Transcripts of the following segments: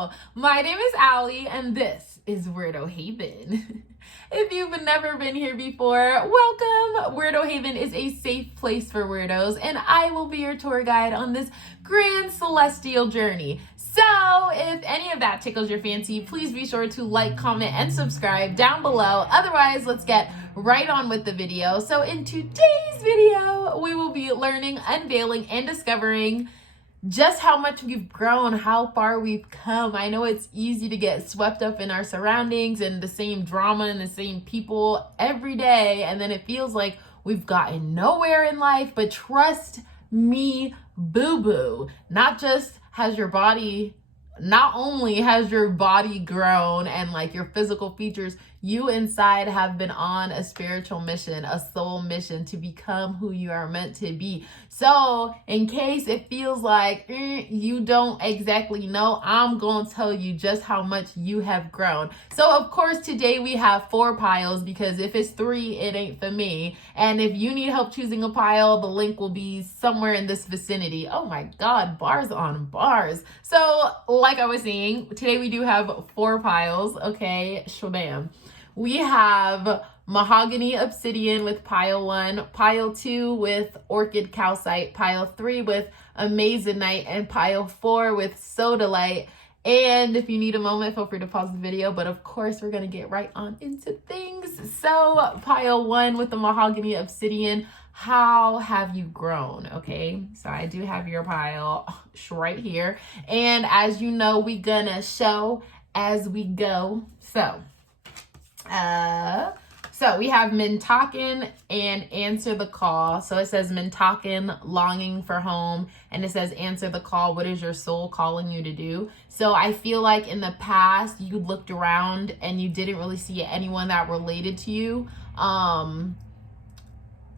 Hello, my name is Allie and this is Weirdo Haven. If you've never been here before, welcome. Weirdo Haven is a safe place for weirdos and I will be your tour guide on this grand celestial journey. So if any of that tickles your fancy, please be sure to like, comment, and subscribe down below. Otherwise, let's get right on with the video. So in today's video, we will be learning, unveiling, and discovering just how much we've grown, how far we've come. I know it's easy to get swept up in our surroundings and the same drama and the same people every day, and then it feels like we've gotten nowhere in life. But trust me, boo-boo, not only has your body grown and like your physical features, you inside have been on a spiritual mission, a soul mission to become who you are meant to be. So in case it feels like you don't exactly know, I'm going to tell you just how much you have grown. So of course today we have 4 piles, because if it's 3, it ain't for me. And if you need help choosing a pile, the link will be somewhere in this vicinity. Oh my God, bars on bars. So like I was saying, today we do have 4 piles. Okay, shabam. We have mahogany obsidian with pile 1, pile 2 with orchid calcite, pile 3 with amazonite, and pile 4 with sodalite. And if you need a moment, feel free to pause the video, but of course we're gonna get right on into things. So pile 1 with the mahogany obsidian, how have you grown? Okay, so I do have your pile right here, and as you know, we gonna show as we go. So we have Mintaken and Answer the Call. So it says Mintaken, longing for home, and it says Answer the Call, what is your soul calling you to do? So I feel like in the past you looked around and you didn't really see anyone that related to you.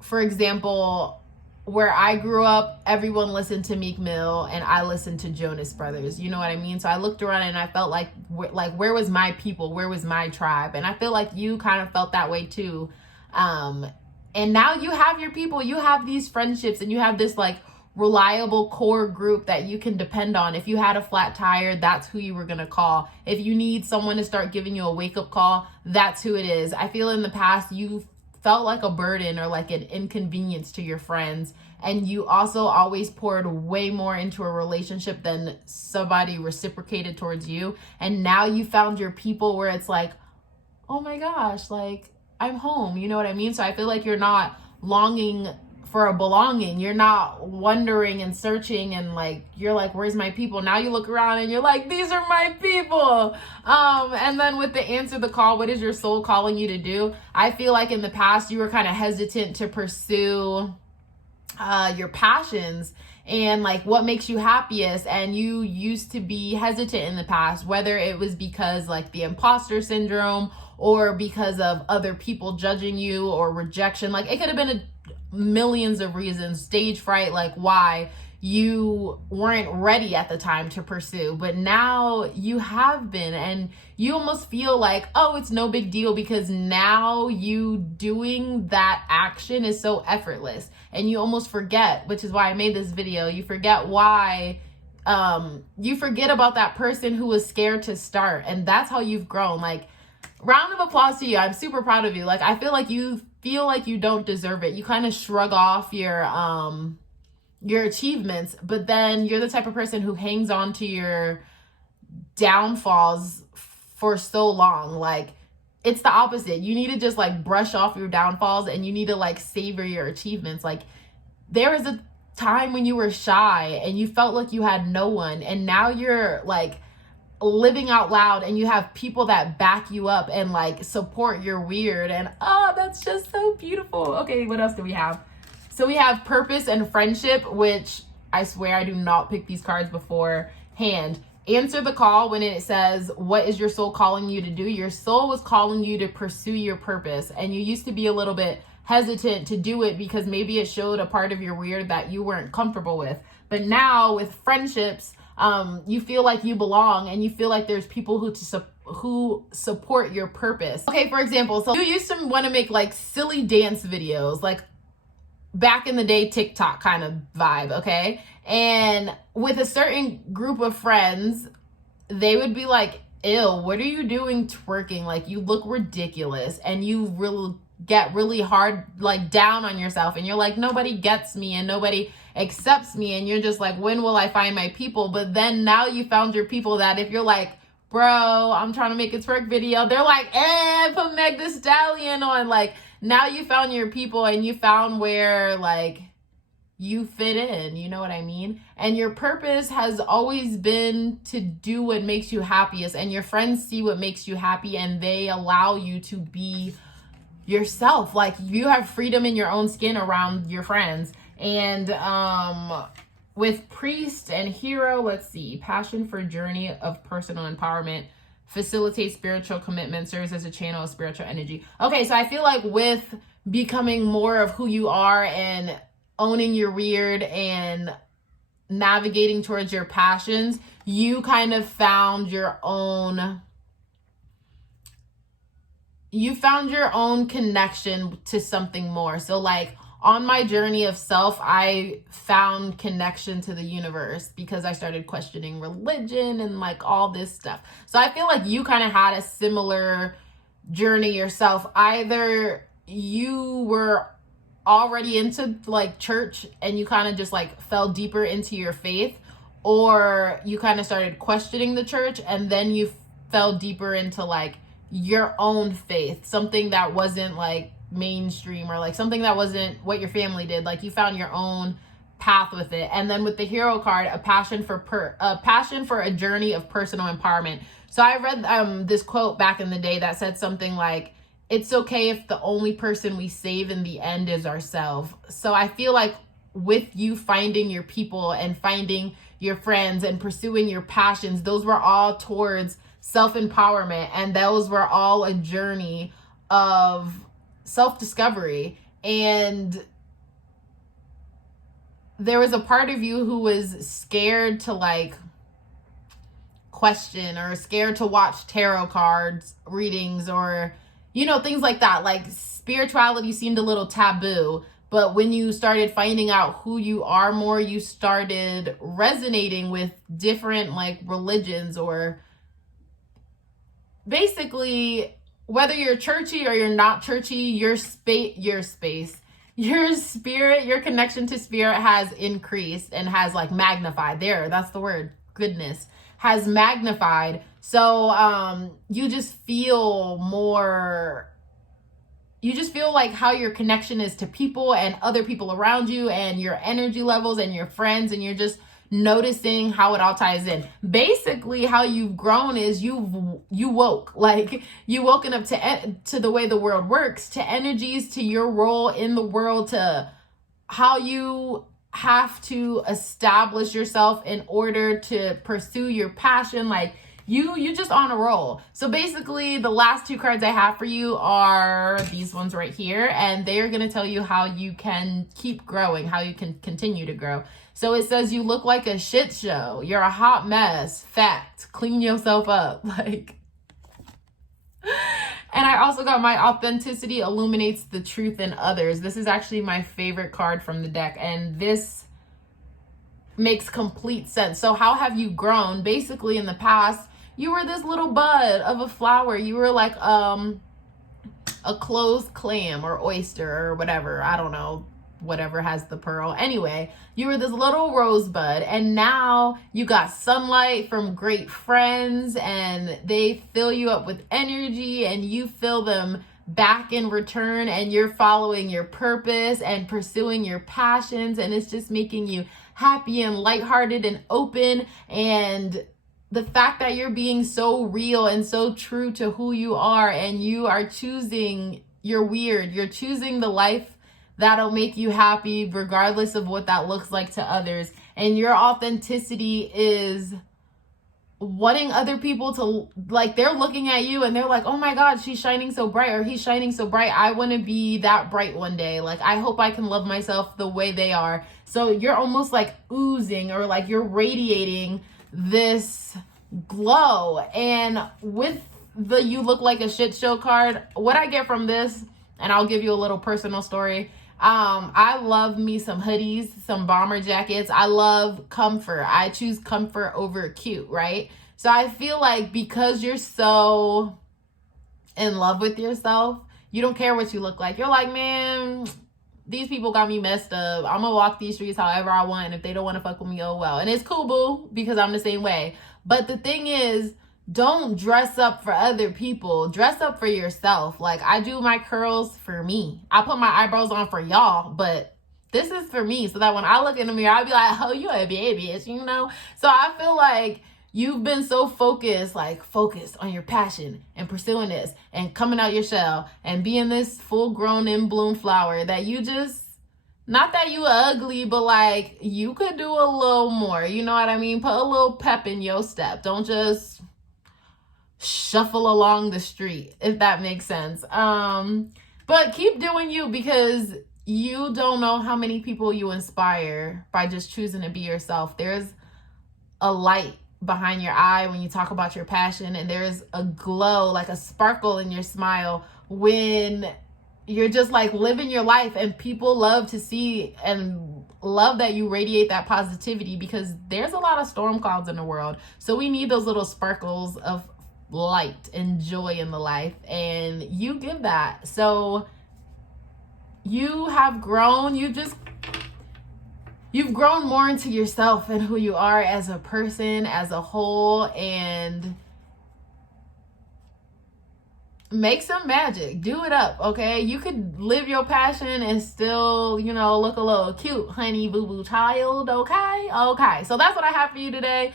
For example, where I grew up, everyone listened to Meek Mill and I listened to Jonas Brothers. You know what I mean? So I looked around and I felt like where was my people? Where was my tribe? And I feel like you kind of felt that way too. And now you have your people, you have these friendships, and you have this like reliable core group that you can depend on. If you had a flat tire, that's who you were going to call. If you need someone to start giving you a wake-up call, that's who it is. I feel in the past you felt like a burden or like an inconvenience to your friends, and you also always poured way more into a relationship than somebody reciprocated towards you. And now you found your people where it's like, oh my gosh, like I'm home, you know what I mean? So I feel like you're not longing for a belonging, you're not wondering and searching and like you're like, where's my people? Now you look around and you're like, these are my people. And then with the Answer the Call, what is your soul calling you to do? I feel like in the past you were kind of hesitant to pursue your passions and like what makes you happiest, and you used to be hesitant in the past, whether it was because like the imposter syndrome or because of other people judging you or rejection. Like it could have been millions of reasons, stage fright, like why you weren't ready at the time to pursue, but now you have been, and you almost feel like, oh, it's no big deal because now you doing that action is so effortless, and you almost forget, which is why I made this video, you forget why you forget about that person who was scared to start. And that's how you've grown. Like, round of applause to you. I'm super proud of you. Like, I feel like you don't deserve it. You kind of shrug off your achievements, but then you're the type of person who hangs on to your downfalls for so long. Like, it's the opposite. You need to just like brush off your downfalls and you need to like savor your achievements. Like, there was a time when you were shy and you felt like you had no one, and now you're like living out loud and you have people that back you up and like support your weird, and oh, that's just so beautiful. Okay, what else do we have? So we have purpose and friendship, which I swear I do not pick these cards beforehand. Answer the Call, when it says what is your soul calling you to do, your soul was calling you to pursue your purpose, and you used to be a little bit hesitant to do it because maybe it showed a part of your weird that you weren't comfortable with. But now with friendships, you feel like you belong, and you feel like there's people who support your purpose. Okay, for example, so you used to want to make like silly dance videos, like back in the day TikTok kind of vibe, okay? And with a certain group of friends, they would be like, ew, what are you doing twerking? Like, you look ridiculous. And you really get really hard, like, down on yourself. And you're like, nobody gets me and nobody accepts me. And you're just like, when will I find my people? But then now you found your people that if you're like, bro, I'm trying to make a twerk video, they're like, put Meg Thee Stallion on. Like, now you found your people and you found where, like, you fit in, you know what I mean? And your purpose has always been to do what makes you happiest, and your friends see what makes you happy and they allow you to be yourself. Like, you have freedom in your own skin around your friends. And with priest and hero, let's see, passion for journey of personal empowerment, facilitates spiritual commitment, serves as a channel of spiritual energy. Okay, so I feel like with becoming more of who you are and owning your weird and navigating towards your passions, you kind of found your own connection to something more. So like on my journey of self, I found connection to the universe because I started questioning religion and like all this stuff. So I feel like you kind of had a similar journey yourself. Either you were already into like church and you kind of just like fell deeper into your faith, or you kind of started questioning the church and then you fell deeper into like your own faith, something that wasn't like mainstream or like something that wasn't what your family did. Like you found your own path with it. And then with the hero card, a passion for a journey of personal empowerment. So I read this quote back in the day that said something like, it's okay if the only person we save in the end is ourselves. So I feel like with you finding your people and finding your friends and pursuing your passions, those were all towards self-empowerment, and those were all a journey of self-discovery. And there was a part of you who was scared to like question or scared to watch tarot cards readings or, you know, things like that. Like spirituality seemed a little taboo, but when you started finding out who you are more, you started resonating with different like religions, or basically whether you're churchy or you're not churchy, your spirit, your connection to spirit has increased and has like magnified. That's the word, goodness, has magnified. So you just feel like how your connection is to people and other people around you and your energy levels and your friends, and you're just noticing how it all ties in. Basically, how you've grown is you woke, like you woken up to the way the world works, to energies, to your role in the world, to how you have to establish yourself in order to pursue your passion. Like you just on a roll. So basically the last two cards I have for you are these ones right here, and they are going to tell you how you can keep growing, how you can continue to grow. So it says you look like a shit show. You're a hot mess. Fact. Clean yourself up. Like, and I also got my authenticity illuminates the truth in others. This is actually my favorite card from the deck, and this makes complete sense. So how have you grown? Basically, in the past, you were this little bud of a flower. You were like a closed clam or oyster or whatever. I don't know. Whatever has the pearl. Anyway, you were this little rosebud, and now you got sunlight from great friends, and they fill you up with energy, and you fill them back in return, and you're following your purpose and pursuing your passions, and it's just making you happy and lighthearted and open. And the fact that you're being so real and so true to who you are, and you are choosing your weird, you're choosing the life that'll make you happy regardless of what that looks like to others. And your authenticity is wanting other people to, like, they're looking at you and they're like, oh my God, she's shining so bright, or he's shining so bright. I want to be that bright one day. Like, I hope I can love myself the way they are. So you're almost like oozing, or like you're radiating this glow. And with the you look like a shit show card, what I get from this, and I'll give you a little personal story. I love me some hoodies, some bomber jackets. I love comfort. I choose comfort over cute, right? So I feel like because you're so in love with yourself, you don't care what you look like. You're like, man, these people got me messed up. I'm gonna walk these streets however I want. And if they don't want to fuck with me, oh well. And it's cool, boo, because I'm the same way. But the thing is, don't dress up for other people. Dress up for yourself. Like, I do my curls for me. I put my eyebrows on for y'all, but this is for me. So that when I look in the mirror, I'll be like, oh, you a bad bitch, you know? So I feel like you've been so focused on your passion and pursuing this and coming out your shell and being this full grown in bloom flower that you just, not that you ugly, but like you could do a little more. You know what I mean? Put a little pep in your step. Don't just shuffle along the street, if that makes sense. But keep doing you, because you don't know how many people you inspire by just choosing to be yourself. There's a light behind your eye when you talk about your passion, and there's a glow, like a sparkle in your smile when you're just like living your life, and people love to see and love that you radiate that positivity, because there's a lot of storm clouds in the world. So we need those little sparkles of light and joy in the life, and you give that. So you have grown. You've grown more into yourself and who you are as a person, as a whole, and make some magic. Do it up, okay? You could live your passion and still, look a little cute, honey boo boo child, okay? Okay, so that's what I have for you today.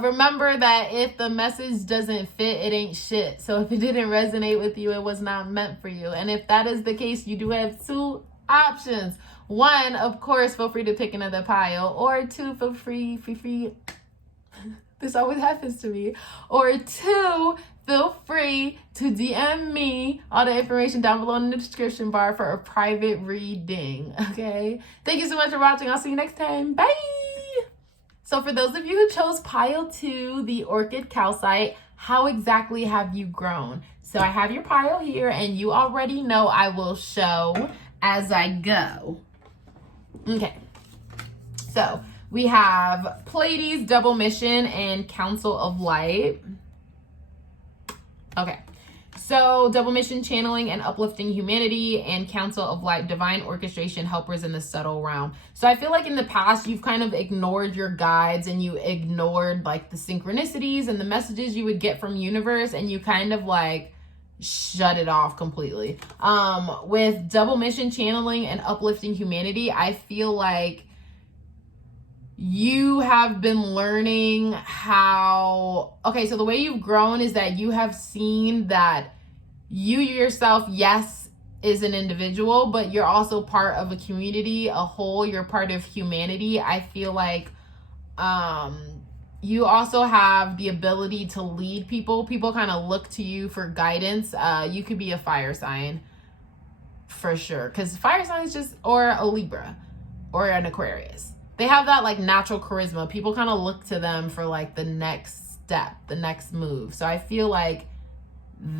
Remember that if the message doesn't fit, it ain't shit. So if it didn't resonate with you, it was not meant for you. And if that is the case, you do have two options. One, of course, feel free to pick another pile, or two, feel free. This always happens to me. Or two, feel free to DM me all the information down below in the description bar for a private reading, okay? Thank you so much for watching. I'll see you next time. Bye! So for those of you who chose pile 2, the orchid calcite, how exactly have you grown? So I have your pile here, and you already know I will show as I go. Okay, so we have Pleiades, Double Mission, and Council of Light. Okay, so Double Mission, Channeling and Uplifting Humanity, and Council of Light, Divine Orchestration, Helpers in the Subtle Realm. So I feel like in the past, you've kind of ignored your guides, and you ignored like the synchronicities and the messages you would get from universe, and you kind of like shut it off completely. With Double Mission, Channeling and Uplifting Humanity, I feel like you have been learning how, okay, so the way you've grown is that you have seen that you yourself, yes, is an individual, but you're also part of a community, a whole. You're part of humanity. I feel like you also have the ability to lead people. People kind of look to you for guidance. You could be a fire sign for sure, because fire signs just, or a Libra or an Aquarius, they have that like natural charisma. People kind of look to them for like the next step, the next move. So I feel like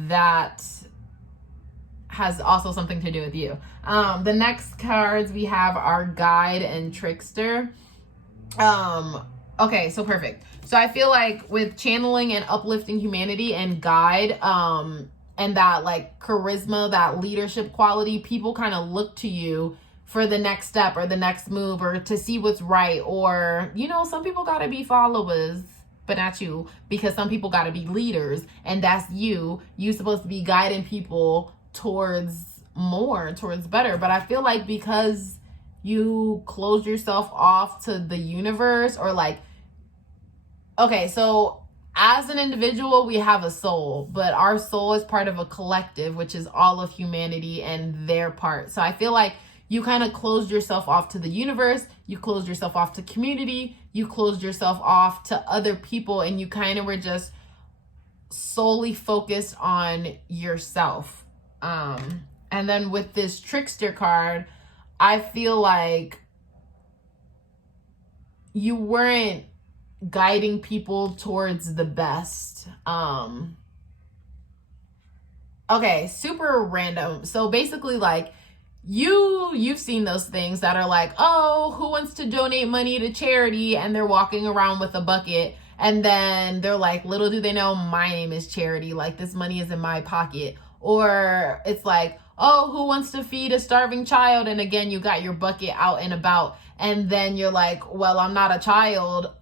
that has also something to do with you. The next cards we have are Guide and Trickster. Okay, so perfect. So I feel like with Channeling and Uplifting Humanity and Guide, and that like charisma, that leadership quality, people kind of look to you for the next step or the next move, or to see what's right. Or, some people gotta be followers, but not you, because some people gotta be leaders, and that's you. You're supposed to be guiding people towards more, towards better. But I feel like because you close yourself off to the universe, or like, okay, so as an individual, we have a soul, but our soul is part of a collective, which is all of humanity and their part. So I feel like you kind of closed yourself off to the universe, you closed yourself off to community, you closed yourself off to other people, and you kind of were just solely focused on yourself. And then with this Trickster card, I feel like you weren't guiding people towards the best. Okay, super random. So basically, like, you've seen those things that are like, oh, who wants to donate money to charity, and they're walking around with a bucket, And then they're like, little do they know, my name is Charity. Like, this money is in my pocket. Or it's like, oh, who wants to feed a starving child? And again, you got your bucket out and about. And then you're like, well, I'm not a child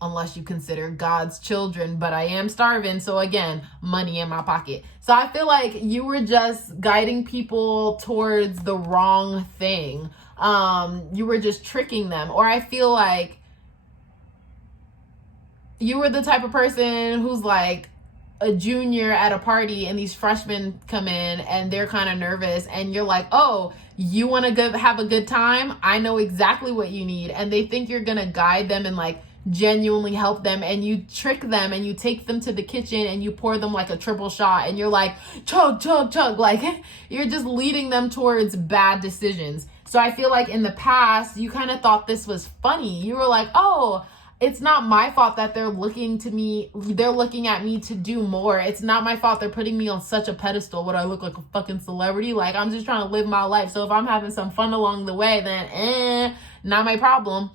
unless you consider God's children, but I am starving. So again, money in my pocket. So I feel like you were just guiding people towards the wrong thing. You were just tricking them. Or I feel like you were the type of person who's like a junior at a party and these freshmen come in and they're kind of nervous and you're like, oh, you want to have a good time? I know exactly what you need. And they think you're going to guide them and like genuinely help them, and you trick them and you take them to the kitchen and you pour them like a triple shot and you're like, chug, chug, chug. Like, you're just leading them towards bad decisions. So I feel like in the past, you kind of thought this was funny. You were like, oh, it's not my fault that they're looking at me to do more. It's not my fault they're putting me on such a pedestal. Would I look like a fucking celebrity? Like, I'm just trying to live my life. So if I'm having some fun along the way, then not my problem.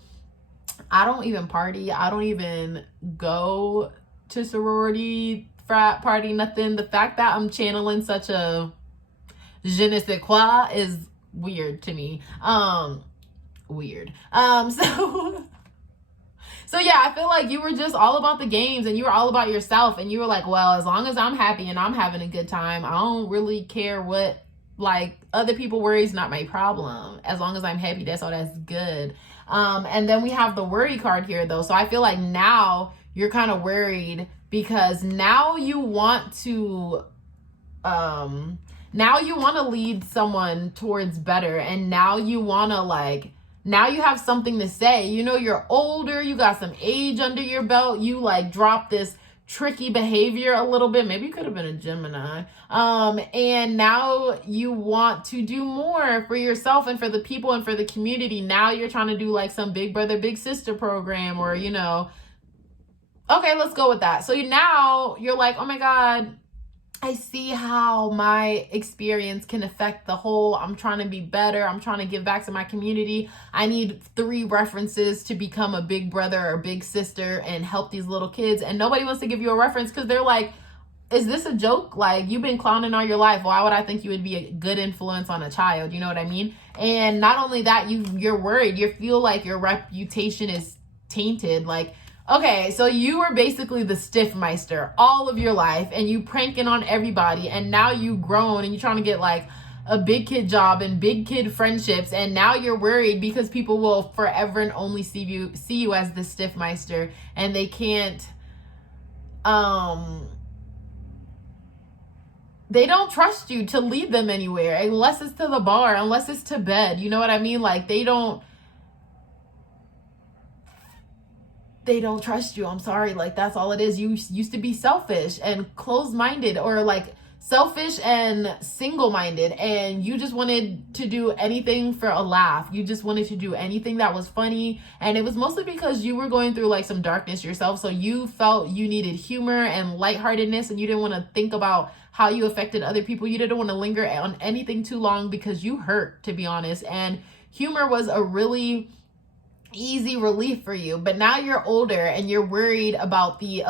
I don't even party. I don't even go to sorority, frat party, nothing. The fact that I'm channeling such a je ne sais quoi is weird to me. Weird. So yeah, I feel like you were just all about the games and you were all about yourself, and you were like, well, as long as I'm happy and I'm having a good time, I don't really care what like other people worry, is not my problem. As long as I'm happy, that's all, that's good. And then we have the worry card here though. So I feel like now you're kind of worried because now you want to lead someone towards better, and now you want to now you have something to say. You know, you're older, you got some age under your belt, you like drop this tricky behavior a little bit. Maybe you could have been a Gemini. And now you want to do more for yourself and for the people and for the community. Now you're trying to do like some big brother, big sister program, or, you know, okay, let's go with that. So now you're like, oh my God, I see how my experience can affect the whole. I'm trying to be better. I'm trying to give back to my community. I need 3 references to become a big brother or big sister and help these little kids. And nobody wants to give you a reference because they're like, is this a joke? Like, you've been clowning all your life. Why would I think you would be a good influence on a child? You know what I mean? And not only that, you're worried. You feel like your reputation is tainted. Like, okay, so you were basically the stiffmeister all of your life, and you pranking on everybody, and now you grown and you're trying to get like a big kid job and big kid friendships, and now you're worried because people will forever and only see you as the stiffmeister, and they can't they don't trust you to lead them anywhere unless it's to the bar, unless it's to bed. You know what I mean? Like, they don't trust you. I'm sorry. Like, that's all it is. You used to be selfish and closed-minded, or like selfish and single-minded, and you just wanted to do anything for a laugh. You just wanted to do anything that was funny, and it was mostly because you were going through like some darkness yourself, so you felt you needed humor and lightheartedness, and you didn't want to think about how you affected other people. You didn't want to linger on anything too long because you hurt, to be honest, and humor was a really easy relief for you. But now you're older and you're worried about the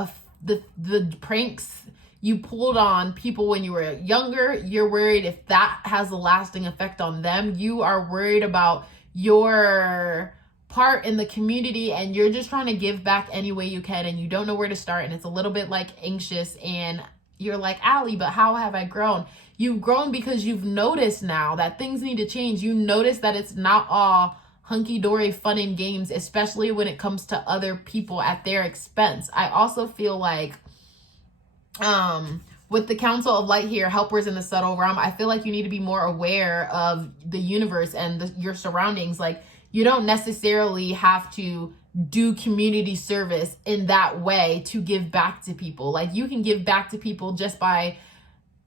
pranks you pulled on people when you were younger. You're worried if that has a lasting effect on them. You are worried about your part in the community, and you're just trying to give back any way you can, and you don't know where to start, and it's a little bit like anxious, and you're like, Allie, but how have I grown? You've grown because you've noticed now that things need to change. You notice that it's not all hunky-dory fun and games, especially when it comes to other people at their expense. I also feel like with the Council of Light here, helpers in the subtle realm, I feel like you need to be more aware of the universe and your surroundings. Like, you don't necessarily have to do community service in that way to give back to people. Like, you can give back to people just by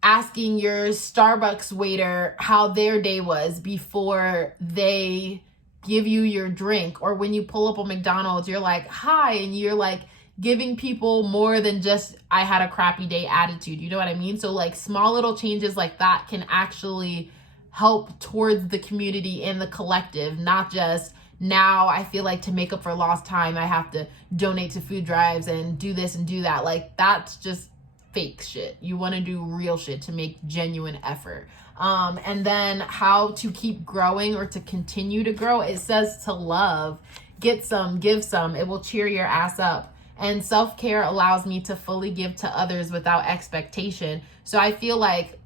asking your Starbucks waiter how their day was before they give you your drink. Or when you pull up a McDonald's, you're like, hi, and you're like giving people more than just I had a crappy day attitude. You know what I mean? So like small little changes like that can actually help towards the community and the collective, not just now I feel like to make up for lost time, I have to donate to food drives and do this and do that. Like, that's just fake shit. You want to do real shit to make genuine effort. And then how to keep growing or to continue to grow. It says to love, get some, give some. It will cheer your ass up. And self-care allows me to fully give to others without expectation. So I feel like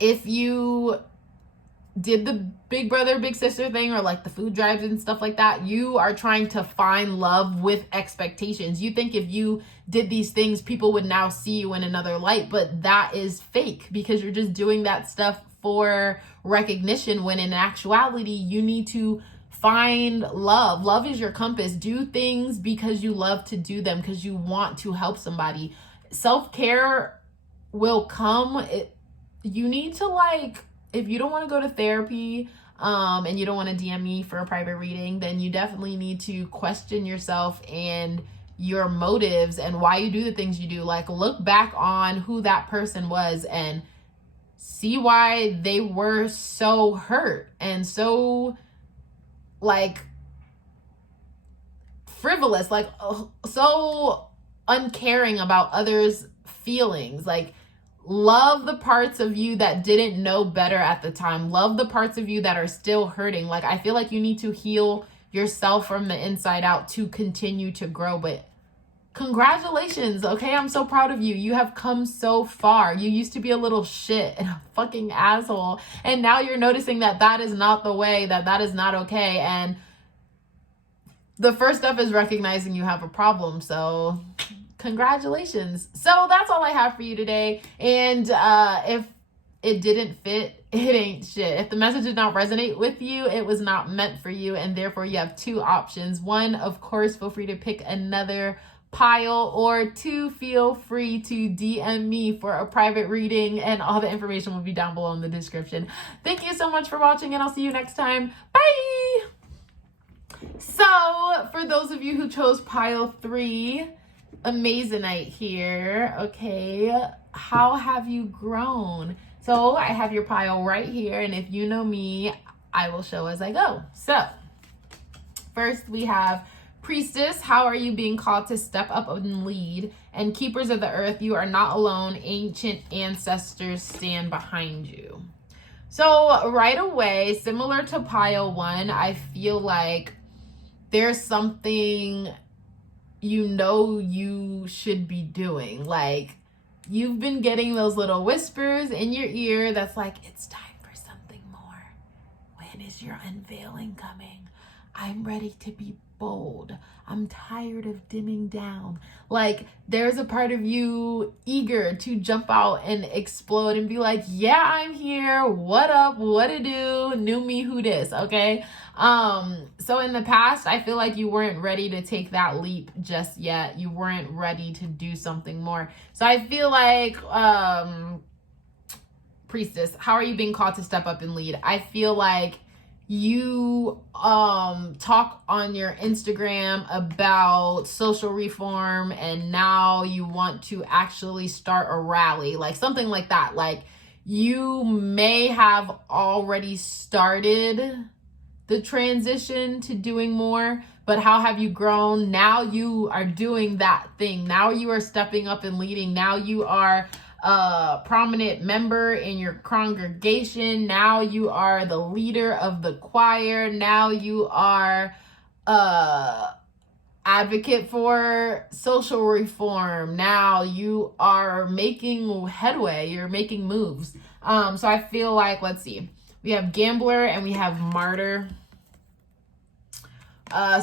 if you did the big brother, big sister thing, or like the food drives and stuff like that, you are trying to find love with expectations. You think if you did these things, people would now see you in another light, but that is fake because you're just doing that stuff for recognition, when in actuality, you need to find love. Love is your compass. Do things because you love to do them, because you want to help somebody. Self-care will come. You need to, like, if you don't want to go to therapy and you don't want to DM me for a private reading, then you definitely need to question yourself and your motives and why you do the things you do. Like, look back on who that person was and see why they were so hurt and so, like, frivolous, like, so uncaring about others' feelings. Like, love the parts of you that didn't know better at the time. Love the parts of you that are still hurting. Like, I feel like you need to heal yourself from the inside out to continue to grow. But congratulations, okay? I'm so proud of you. You have come so far. You used to be a little shit and a fucking asshole, and now you're noticing that that is not the way, that is not okay. And the first step is recognizing you have a problem. So congratulations. So that's all I have for you today. And if it didn't fit, it ain't shit. If the message did not resonate with you, it was not meant for you. And therefore you have two options. One, of course, feel free to pick another pile, or two, feel free to DM me for a private reading, and all the information will be down below in the description. Thank you so much for watching, and I'll see you next time. Bye! So for those of you who chose pile 3, Amazonite here, okay, how have you grown? So I have your pile right here, and if you know me, I will show as I go. So first we have Priestess, how are you being called to step up and lead? And Keepers of the Earth, you are not alone. Ancient ancestors stand behind you. So right away, similar to pile 1, I feel like there's something you know you should be doing. Like, you've been getting those little whispers in your ear that's like, it's time for something more. When is your unveiling coming? I'm ready to be bold. I'm tired of dimming down. Like, there's a part of you eager to jump out and explode and be like, yeah, I'm here. What up? What to do? New me, who this? Okay. So in the past, I feel like you weren't ready to take that leap just yet. You weren't ready to do something more. So I feel like, Priestess, how are you being called to step up and lead? I feel like you talk on your Instagram about social reform, and now you want to actually start a rally, like something like that. Like, you may have already started the transition to doing more, but how have you grown? Now you are doing that thing. Now you are stepping up and leading. Now you are a prominent member in your congregation. Now you are the leader of the choir. Now you are advocate for social reform. Now you are making headway. You're making moves. So I feel like, let's see, we have Gambler and we have Martyr.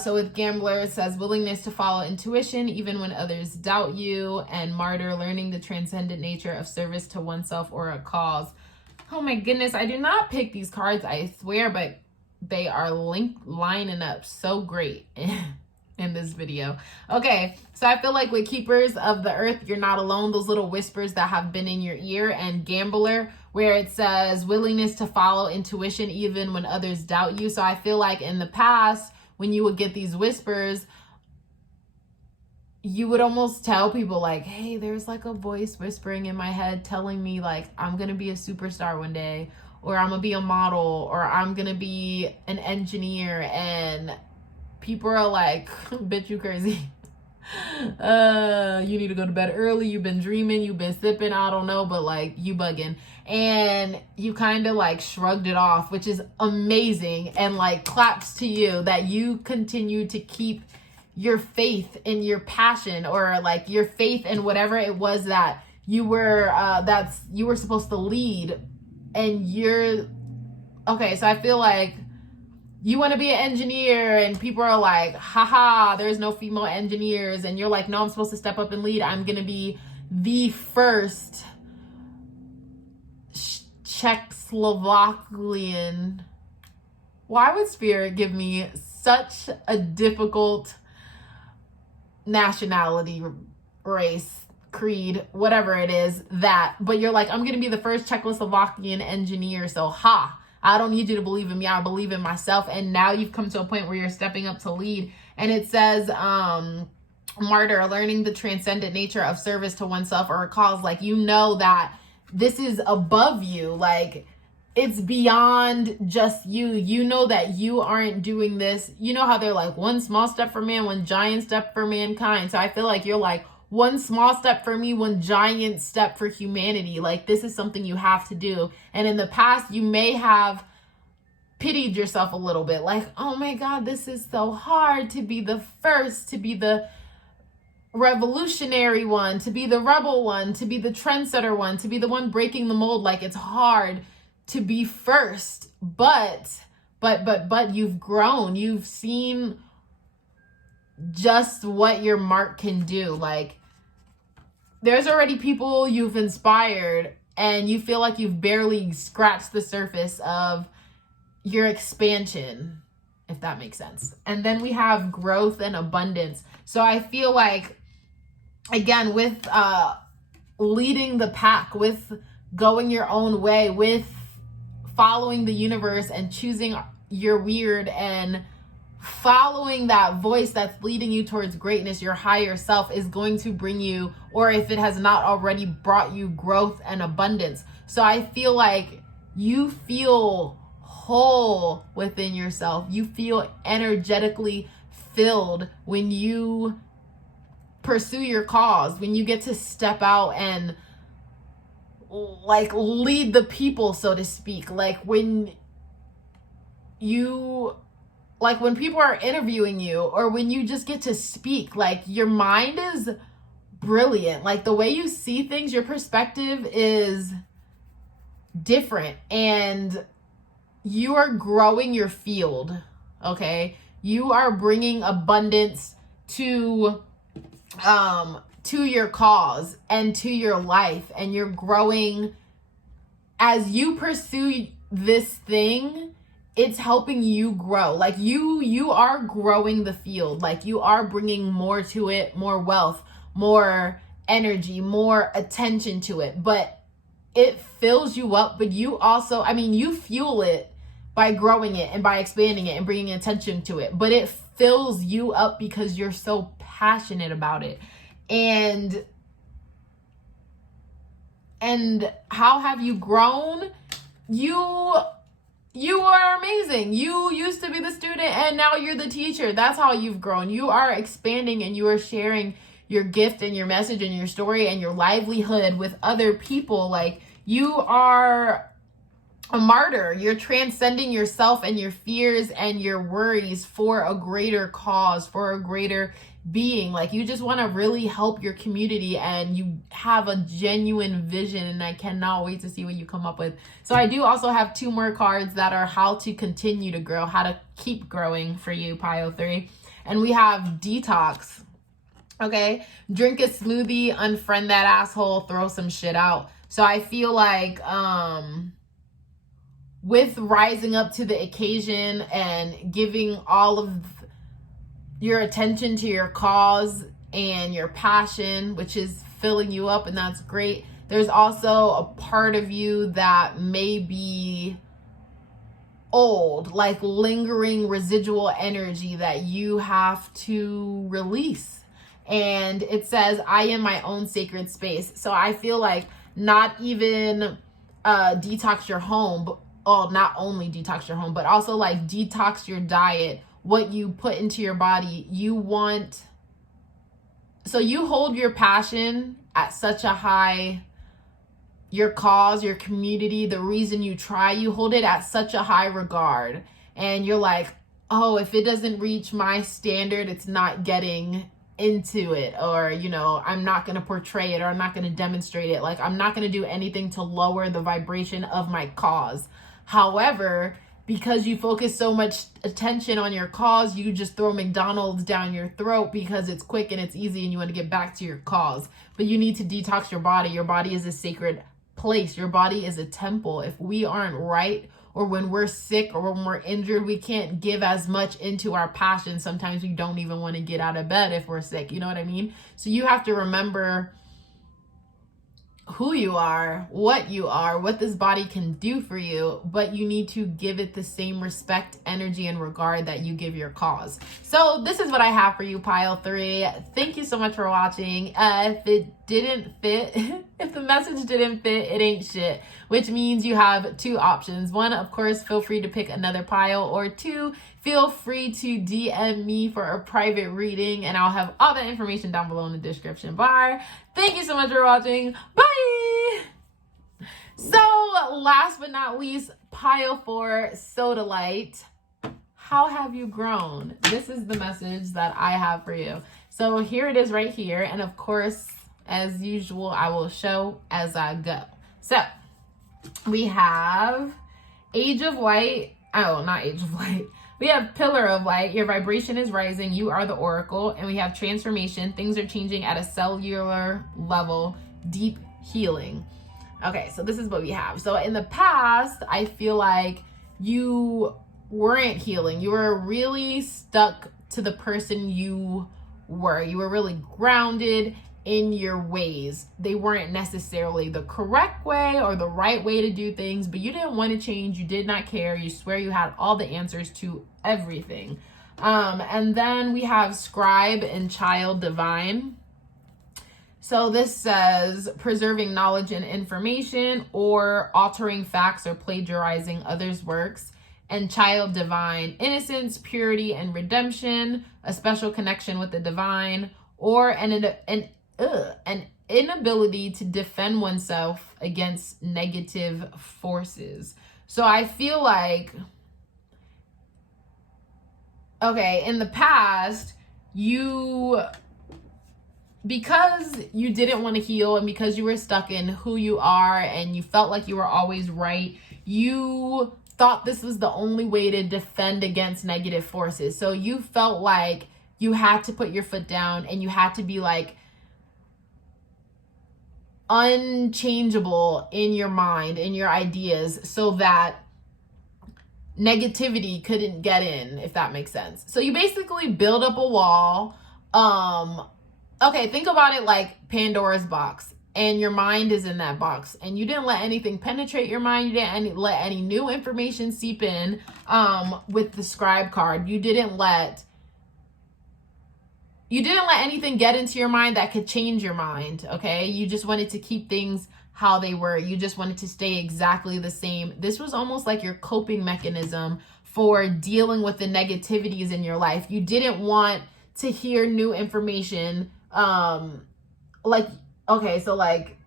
So with Gambler, it says willingness to follow intuition even when others doubt you, and Martyr, learning the transcendent nature of service to oneself or a cause. Oh my goodness, I do not pick these cards, I swear, but they are lining up so great in this video. Okay, so I feel like with Keepers of the Earth, you're not alone. Those little whispers that have been in your ear. And Gambler, where it says willingness to follow intuition even when others doubt you. So I feel like in the past, when you would get these whispers, you would almost tell people like, hey, there's like a voice whispering in my head telling me like I'm gonna be a superstar one day, or I'm gonna be a model, or I'm gonna be an engineer, and people are like, bitch, you crazy. You need to go to bed early, you've been dreaming, you've been sipping, I don't know, but like, you bugging. And you kind of like shrugged it off, which is amazing, and like claps to you that you continue to keep your faith in your passion, or like your faith in whatever it was that you were you were supposed to lead. And you're okay, so I feel like you want to be an engineer, and people are like, haha, there's no female engineers, and you're like, no, I'm supposed to step up and lead. I'm gonna be the first Czechoslovakian. Why would Spirit give me such a difficult nationality, race, creed, whatever it is, but you're like, I'm gonna be the first Czechoslovakian engineer, so I don't need you to believe in me, I believe in myself. And now you've come to a point where you're stepping up to lead. And it says, martyr, learning the transcendent nature of service to oneself or a cause. Like, you know that this is above you, like it's beyond just you. You know that you aren't doing this. You know how they're like, one small step for man, one giant step for mankind. So I feel like you're like, one small step for me, one giant step for humanity. Like, this is something you have to do. And in the past, you may have pitied yourself a little bit. Like, oh my God, this is so hard to be the first, to be the revolutionary one, to be the rebel one, to be the trendsetter one, to be the one breaking the mold. Like, it's hard to be first. But you've grown. You've seen just what your mark can do. Like, there's already people you've inspired, and you feel like you've barely scratched the surface of your expansion, if that makes sense. And then we have growth and abundance. So I feel like, again, with leading the pack, with going your own way, with following the universe and choosing your weird and following that voice that's leading you towards greatness, your higher self is going to bring you, or if it has not already brought you, growth and abundance. So I feel like you feel whole within yourself. You feel energetically filled when you pursue your cause, when you get to step out and like lead the people, so to speak. Like, when people are interviewing you, or when you just get to speak, like, your mind is brilliant. Like, the way you see things, your perspective is different, and you are growing your field. Okay, you are bringing abundance to your cause and to your life, and you're growing as you pursue this thing. It's helping you grow. Like, you are growing the field. Like, you are bringing more to it, more wealth, more energy, more attention to it. But it fills you up. But you also, you fuel it by growing it and by expanding it and bringing attention to it. But it fills you up because you're so passionate about it. And how have you grown? You are amazing. You used to be the student, and now you're the teacher. That's how you've grown. You are expanding, and you are sharing your gift and your message and your story and your livelihood with other people. Like, you are a martyr. You're transcending yourself and your fears and your worries for a greater cause, for a greater being. Like, you just want to really help your community, and you have a genuine vision, and I cannot wait to see what you come up with. So I do also have 2 more cards that are how to continue to grow, how to keep growing for you, Pio 3. And we have detox. Okay, drink a smoothie, unfriend that asshole, throw some shit out. So I feel like with rising up to the occasion and giving all of your attention to your cause and your passion, which is filling you up, and that's great. There's also a part of you that may be old, like lingering residual energy that you have to release. And it says, I am my own sacred space. So I feel like not even detox your home, not only detox your home, but also like detox your diet, what you put into your body. So you hold your passion at such a high, your cause, your community, the reason you try, you hold it at such a high regard. And you're like, oh, if it doesn't reach my standard, it's not getting into it, or, you know, I'm not going to portray it, or I'm not going to demonstrate it. Like, I'm not going to do anything to lower the vibration of my cause. However, because you focus so much attention on your cause, you just throw McDonald's down your throat because it's quick and it's easy and you want to get back to your cause. But you need to detox your body. Your body is a sacred place. Your body is a temple. If we aren't right, or when we're sick, or when we're injured, we can't give as much into our passion. Sometimes we don't even want to get out of bed if we're sick. You know what I mean? So you have to remember who you are, what this body can do for you, but you need to give it the same respect, energy, and regard that you give your cause. So this is what I have for you, pile 3. Thank you so much for watching. If it didn't fit, if the message didn't fit, it ain't shit, which means you have 2 options. 1, of course, feel free to pick another pile, or 2, feel free to DM me for a private reading, and I'll have all that information down below in the description bar. Thank you so much for watching. Bye! So, last but not least, pile 4, sodalite. How have you grown? This is the message that I have for you. So here it is right here. And of course, as usual, I will show as I go. So we have Age of Light. Oh, not Age of Light. We have Pillar of Light. Your vibration is rising. You are the oracle. And we have Transformation. Things are changing at a cellular level. Deep healing. Okay, so this is what we have. So in the past, I feel like you weren't healing. You were really stuck to the person you were. You were really grounded in your ways. They weren't necessarily the correct way or the right way to do things, but you didn't want to change. You did not care. You swear you had all the answers to everything. And then we have Scribe and Child Divine. So this says preserving knowledge and information, or altering facts or plagiarizing others' works. And Child Divine, innocence, purity, and redemption, a special connection with the divine, or an inability to defend oneself against negative forces. So I feel like, okay, in the past, because you didn't want to heal, and because you were stuck in who you are and you felt like you were always right, you thought this was the only way to defend against negative forces. So you felt like you had to put your foot down and you had to be like unchangeable in your mind, in your ideas, so that negativity couldn't get in, if that makes sense. So you basically build up a wall. Okay, think about it like Pandora's box, and your mind is in that box, and you didn't let anything penetrate your mind. You didn't let any new information seep in. With the Scribe card, you didn't let anything get into your mind that could change your mind. Okay, you just wanted to keep things how they were. You just wanted to stay exactly the same. This was almost like your coping mechanism for dealing with the negativities in your life. You didn't want to hear new information. Like, okay, so like,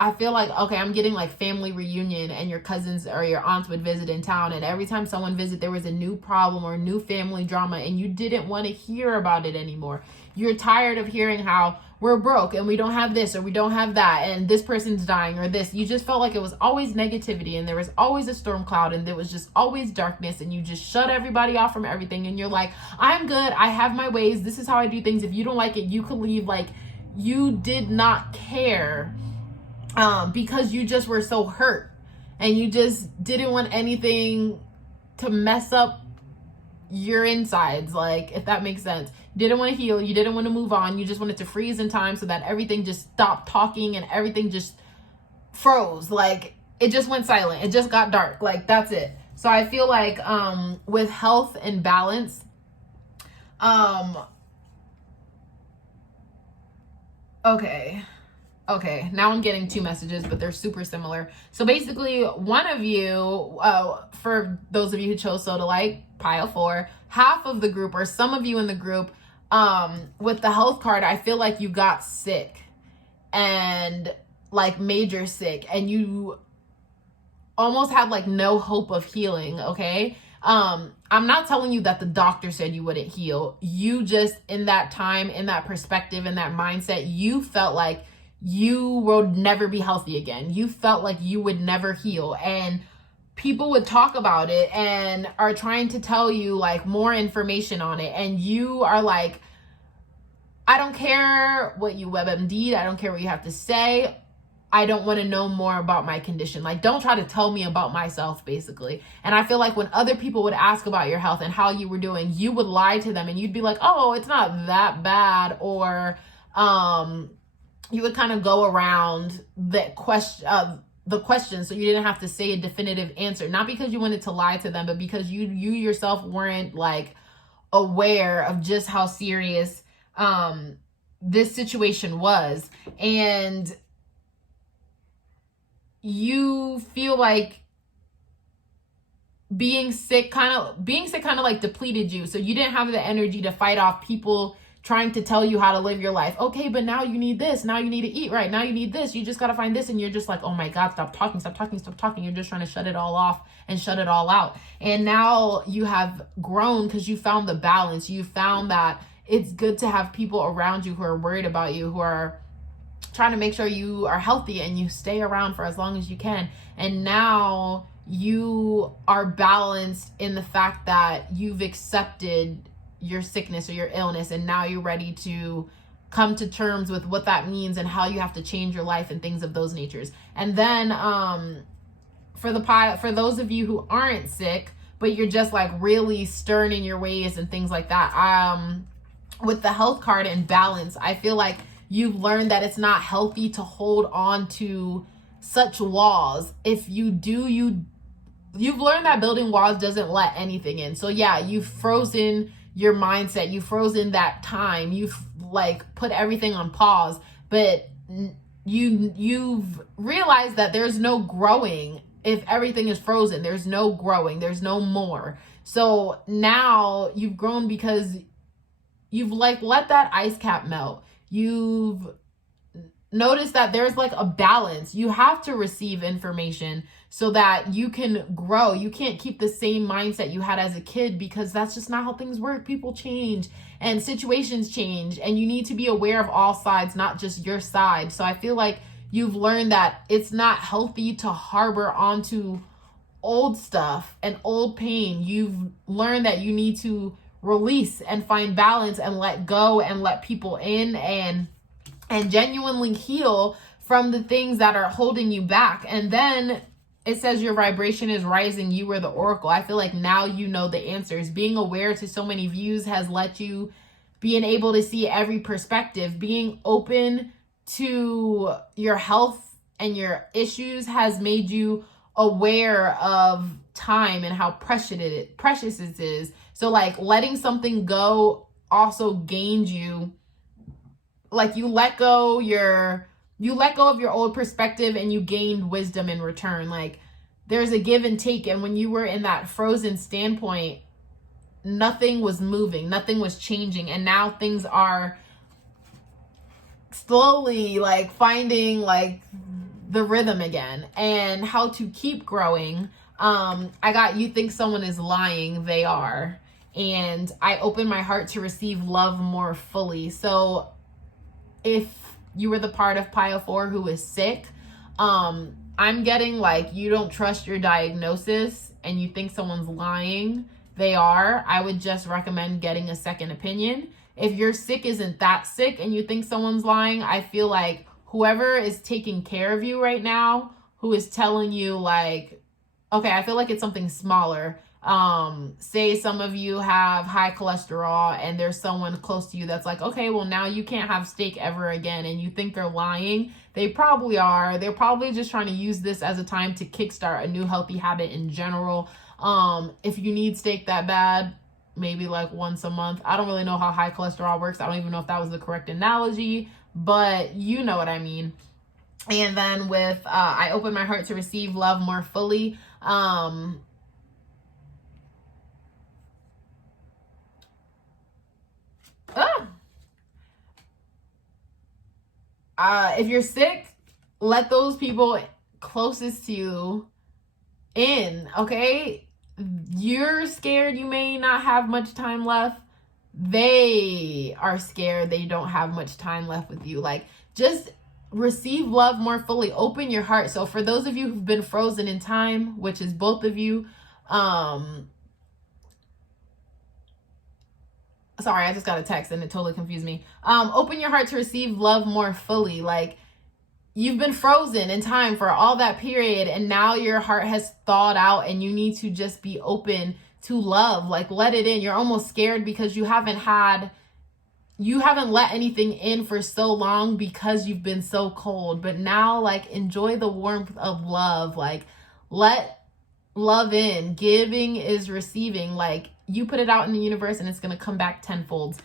I feel like, okay, I'm getting like family reunion, and your cousins or your aunts would visit in town, and every time someone visited, there was a new problem or new family drama, and you didn't want to hear about it anymore. You're tired of hearing how we're broke and we don't have this or we don't have that, and this person's dying or this. You just felt like it was always negativity, and there was always a storm cloud, and there was just always darkness, and you just shut everybody off from everything. And you're like, I'm good. I have my ways. This is how I do things. If you don't like it, you could leave. Like, you did not care. Because you just were so hurt, and you just didn't want anything to mess up your insides, like, if that makes sense. You didn't want to heal. You didn't want to move on. You just wanted to freeze in time so that everything just stopped talking and everything just froze. Like, it just went silent. It just got dark. Like, that's it. So I feel like with health and balance, okay. Okay, now I'm getting two messages, but they're super similar. So basically, one of you, for those of you who chose sodalite, pile 4, half of the group, or some of you in the group, with the health card, I feel like you got sick, and like major sick, and you almost had like no hope of healing. Okay. I'm not telling you that the doctor said you wouldn't heal. You just, in that time, in that perspective, in that mindset, you felt like you would never be healthy again. You felt like you would never heal. And people would talk about it and are trying to tell you like more information on it. And you are like, I don't care what you WebMD'd. I don't care what you have to say. I don't want to know more about my condition. Like, don't try to tell me about myself, basically. And I feel like when other people would ask about your health and how you were doing, you would lie to them and you'd be like, oh, it's not that bad. Or you would kind of go around the question, so you didn't have to say a definitive answer. Not because you wanted to lie to them, but because you yourself weren't like aware of just how serious this situation was. And you feel like being sick kind of like depleted you. So you didn't have the energy to fight off people trying to tell you how to live your life. Okay, but now you need this. Now you need to eat right. Now you need this. You just got to find this. And you're just like, oh my God, stop talking, stop talking, stop talking. You're just trying to shut it all off and shut it all out. And now you have grown because you found the balance. You found that it's good to have people around you who are worried about you, who are trying to make sure you are healthy and you stay around for as long as you can. And now you are balanced in the fact that you've accepted your sickness or your illness, and now you're ready to come to terms with what that means and how you have to change your life and things of those natures. And then for those of you who aren't sick, but you're just like really stern in your ways and things like that, with the health card and balance, I feel like you've learned that it's not healthy to hold on to such walls. If you do, you've learned that building walls doesn't let anything in. So yeah, you've frozen your mindset, you've frozen that time, you've like put everything on pause, but you've realized that there's no growing. If everything is frozen, there's no growing, there's no more. So now you've grown because you've like let that ice cap melt. You've noticed that there's like a balance. You have to receive information so that you can grow. You can't keep the same mindset you had as a kid, because that's just not how things work. People change and situations change, and you need to be aware of all sides, not just your side. So I feel like you've learned that it's not healthy to harbor onto old stuff and old pain. You've learned that you need to release and find balance and let go and let people in and genuinely heal from the things that are holding you back. And then it says your vibration is rising. You were the oracle. I feel like now you know the answers. Being aware to so many views has let you being able to see every perspective. Being open to your health and your issues has made you aware of time and how precious it is. So like letting something go also gained you, like you let go of your old perspective and you gained wisdom in return. Like there's a give and take. And when you were in that frozen standpoint, nothing was moving, nothing was changing. And now things are slowly like finding like the rhythm again and how to keep growing. I got, you think someone is lying, they are. And I open my heart to receive love more fully. So if you were the part of pile 4 who is sick, I'm getting like you don't trust your diagnosis and you think someone's lying, they are. I would just recommend getting a second opinion. If your sick isn't that sick and you think someone's lying, I feel like whoever is taking care of you right now, who is telling you like, okay, I feel like it's something smaller. Say some of you have high cholesterol and there's someone close to you that's like, okay, well now you can't have steak ever again, and you think they're lying. They probably are. They're probably just trying to use this as a time to kickstart a new healthy habit in general. If you need steak that bad, maybe like once a month. I don't really know how high cholesterol works. I don't even know if that was the correct analogy, but you know what I mean. And then with I open my heart to receive love more fully. If you're sick, let those people closest to you in, okay? You're scared you may not have much time left. They are scared they don't have much time left with you. Like, just receive love more fully. Open your heart. So for those of you who've been frozen in time, which is both of you, sorry, I just got a text and it totally confused me. Open your heart to receive love more fully. Like, you've been frozen in time for all that period, and now your heart has thawed out and you need to just be open to love. Like, let it in. You're almost scared because you haven't let anything in for so long because you've been so cold. But now, like, enjoy the warmth of love. Like, let love in. Giving is receiving. Like, you put it out in the universe and it's going to come back tenfold.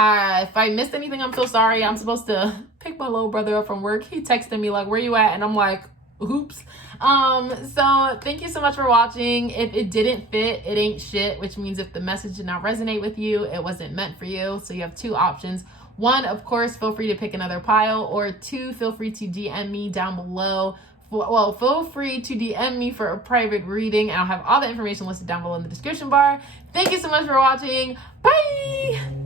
If I missed anything, I'm so sorry. I'm supposed to pick my little brother up from work. He texted me like, where you at? And I'm like, oops. So thank you so much for watching. If it didn't fit, it ain't shit, which means if the message did not resonate with you, it wasn't meant for you. So you have two options. One, of course, feel free to pick another pile, or two, feel free to DM me down below. Well, feel free to DM me for a private reading, and I'll have all the information listed down below in the description bar. Thank you so much for watching. Bye!